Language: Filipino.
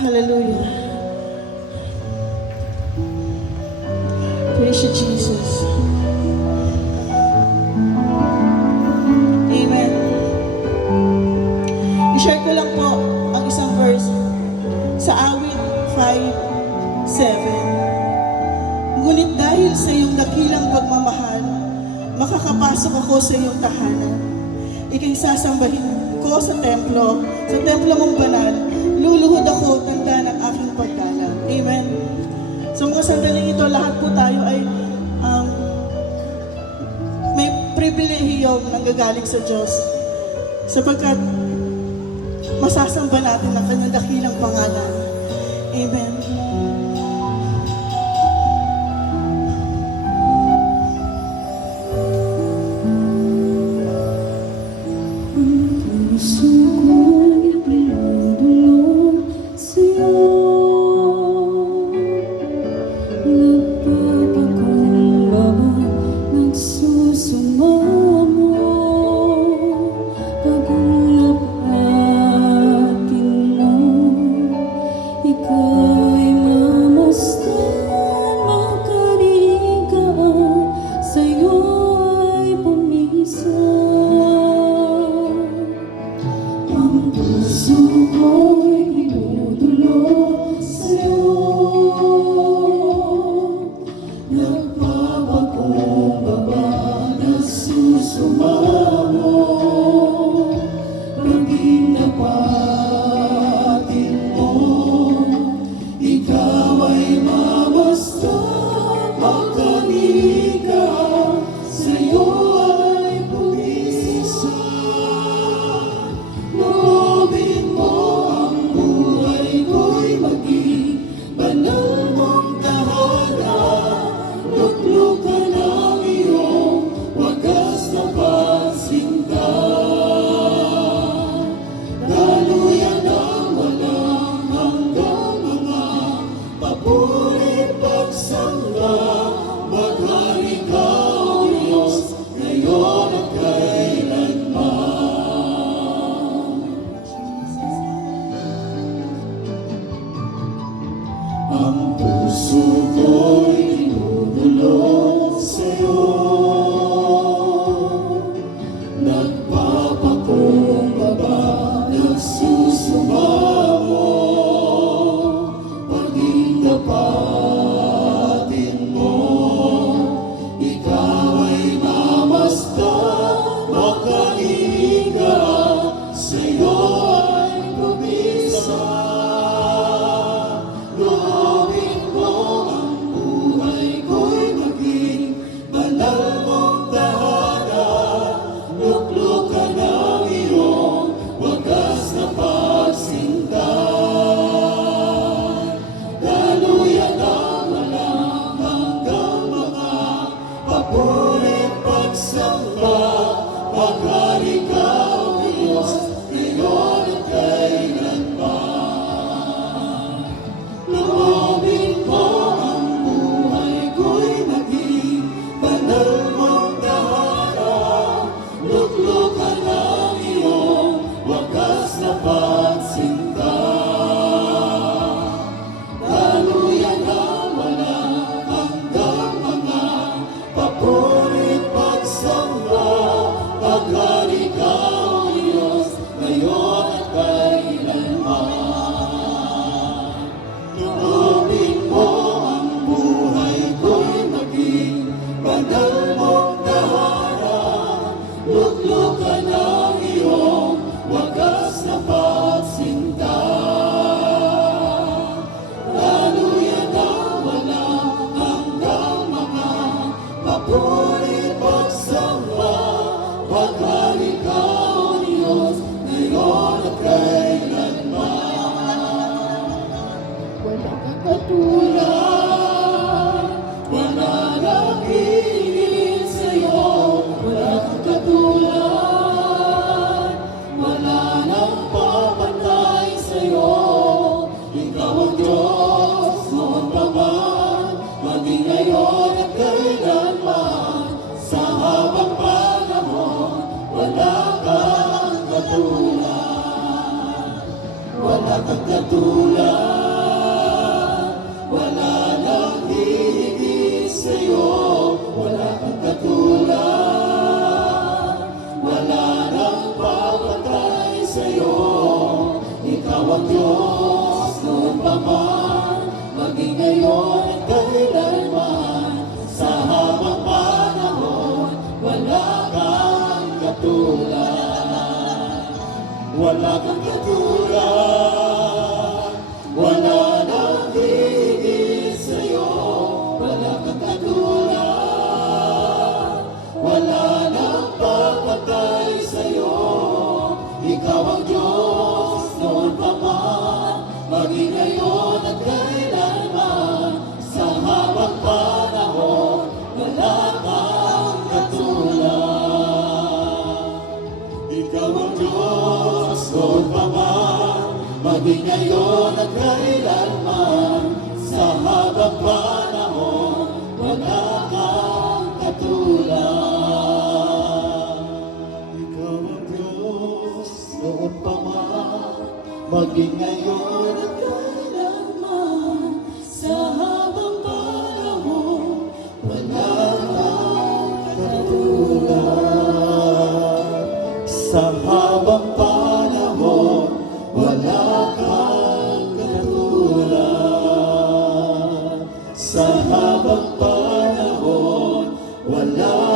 Hallelujah. Praise you, Jesus. Amen. I-share ko lang po ang isang verse sa Awit 5:7. Ngunit dahil sa iyong dakilang pagmamahal, makakapasok ako sa iyong tahanan. Ika'y sasambahin ko sa templo mong banal. Luluhod ako, tanda ng aking paggalang. Amen. So mga sandaling ito, lahat po tayo ay may pribilehiyo nanggagaling sa Diyos. Sapagkat masasamba natin ang kanyang dakilang pangalan. Amen. Ang puso ko'y dinudulog sa'yo, nagpapakumbaba, nagsusumamo, paging tapatin mo, ikaw ay mamasdan, makaliga, sa'yo ay pumisa. kang katulad. sa'yo. Ikaw ang Diyos noon pa man, maging ngayon at kailanman. Sa habang panahon, wala kang katulad. Wala kang katulad. Wala nang higit sa'yo. Wala kang katulad. Wala nang papatay sa'yo. Ikaw ang Diyos noon pa man, maging ngayon at kailanman. Sa habang panahon, wala kang katulad. Ikaw ang Diyos noon pa man, maging ngayon at kailanman. Sa habang panahon, wala kang katulad. Ikaw ang Diyos noon pa man, maging ngayon at kailanman. Sa habang panahon, wala kang katulad. Sa habang panahon, wala kang katulad. Sa habang panahon, wala